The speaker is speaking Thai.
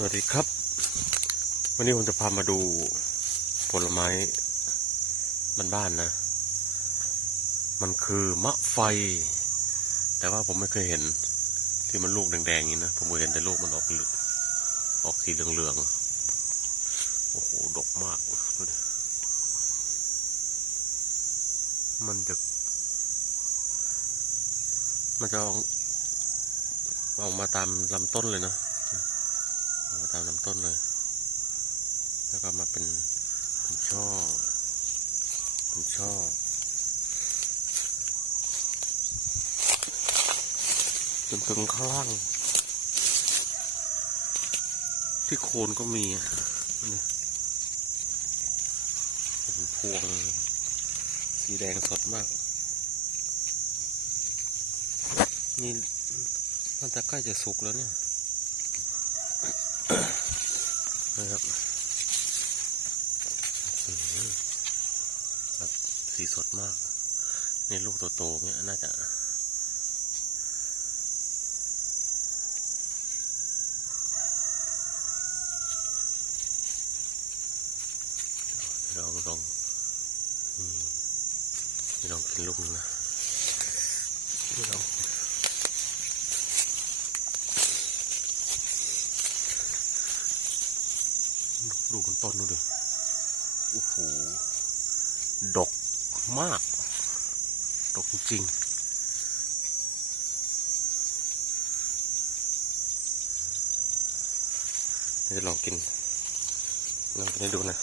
สวัสดีครับ วันนี้ผมจะพามาดูผลไม้บ้านๆนะ มันคือมะไฟ แต่ว่าผมไม่เคยเห็นที่มันลูกแดงๆนี้นะผมเคยเห็นแต่ลูกมันออกเหลือออกสีเหลืองๆโอ้โหดกมากดูดิมันจะ มันจะออกออกมาตามลำต้นเลยนะ ตามลำต้นเลย แล้วก็มาเป็นเป็นช่อ เป็นช่อจนถึงข้างล่าง ที่โคนก็มีนี่เป็นพวงสีแดงสดมาก นี่มันจะใกล้จะสุกแล้วเนี่ย นะครับอื้อหือแบสีสดมาก นี่ลูกโตๆเงี้ยน่าจะลองลองนี่นี่ลองกินลูกนึงนะนี่ลอง ดูบนต้นดูดิโอ้โหดกมาก ดกจริงจะลองกินลองกินให้ดูนะ